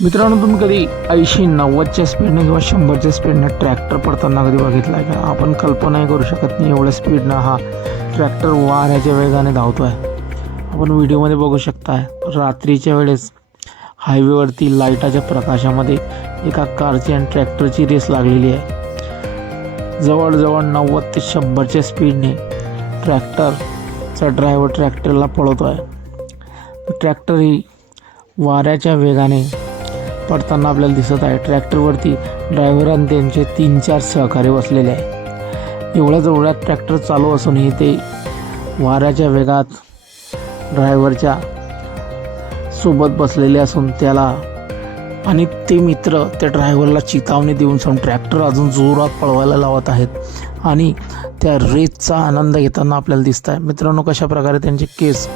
मित्रांनो तुम्ही कधी ऐंशी नव्वदच्या स्पीडने किंवा शंभरच्या स्पीडने ट्रॅक्टर पडताना कधी बघितला आहे का? आपण कल्पनाही करू शकत नाही एवढ्या स्पीडनं हा ट्रॅक्टर वाऱ्याच्या वेगाने धावतो आहे आपण व्हिडिओमध्ये बघू शकता रात्रीच्या वेळेस हायवेवरती लाईटाच्या प्रकाशामध्ये एका कारची आणि ट्रॅक्टरची रेस लागलेली आहे. जवळजवळ नव्वद ते शंभरच्या स्पीडने ट्रॅक्टरचा ड्रायव्हर ट्रॅक्टरला पळवतो आहे ट्रॅक्टर ही वाऱ्याच्या वेगाने पडताना आपल्याला दिसत आहे. ट्रॅक्टरवरती ड्रायव्हर आणि त्यांचे तीन चार सहकारी बसलेले आहे एवढ्या जवळात ट्रॅक्टर चालू असूनही ते वाऱ्याच्या वेगात ड्रायव्हरच्या सोबत बसलेले असून त्याला आणि ते मित्र त्या ड्रायव्हरला चितावणी देऊन सम ट्रॅक्टर अजून जोरात पळवायला लावत आहेत. आणि त्या रेसचा आनंद घेताना आपल्याला दिसत आहे मित्रांनो कशा प्रकारे त्यांचे केस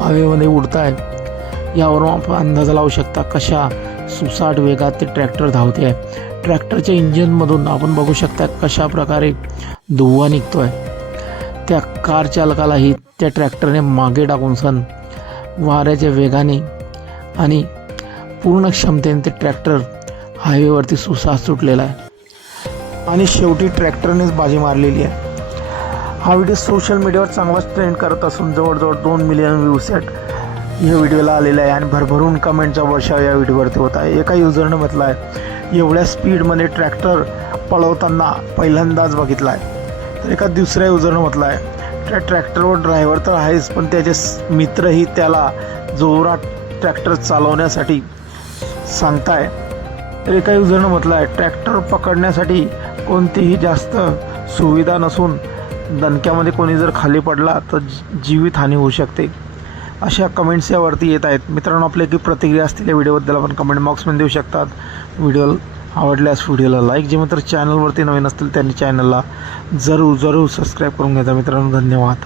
हवेमध्ये उडत आहेत यावरून आपण अंदाज लावू शकता कशा सुसाट वेगात ते ट्रॅक्टर धावते आहे. ट्रॅक्टरच्या इंजिनमधून आपण बघू शकता कशा प्रकारे धुवा निघतो आहे त्या कार चालकालाही त्या ट्रॅक्टरने मागे टाकून सण वाऱ्याच्या वेगाने आणि पूर्ण क्षमतेने ते ट्रॅक्टर हायवेवरती सुसाट सुटलेला आहे. आणि शेवटी ट्रॅक्टरनेच बाजी मारलेली आहे. हा व्हिडिओ सोशल मीडियावर चांगलाच ट्रेंड करत असून जवळजवळ दोन मिलियन व्ह्यूज या व्हिडिओला आलेला आहे आणि भरभरून कमेंटचा वर्षाव या व्हिडिओवरती होत आहे. एका युजरनं म्हटलं आहे एवढ्या स्पीडमध्ये ट्रॅक्टर पळवताना पहिल्यांदाच बघितला आहे. तर एका दुसऱ्या युजरनं म्हटलं आहे त्या ट्रॅक्टरवर ड्रायव्हर तर आहेच पण त्याचे मित्रही त्याला जोरात ट्रॅक्टर चालवण्यासाठी सांगताय. तर एका युजरनं म्हटलं आहे ट्रॅक्टर पकडण्यासाठी कोणतीही जास्त सुविधा नसून दणक्यामध्ये कोणी जर खाली पडला तर जीवितहानी होऊ शकते. अशा कमेंट्स यावरती येत आहेत. मित्रांनो आपल्या की प्रतिक्रिया असतील या व्हिडिओबद्दल आपण कमेंट बॉक्समध्ये देऊ शकतात. व्हिडिओ आवडल्यास व्हिडिओला लाईक जे मित्र चॅनलवरती नवीन असतील त्यांनी चॅनलला जरूर जरूर सबस्क्राईब करून घ्यायचा मित्रांनो धन्यवाद.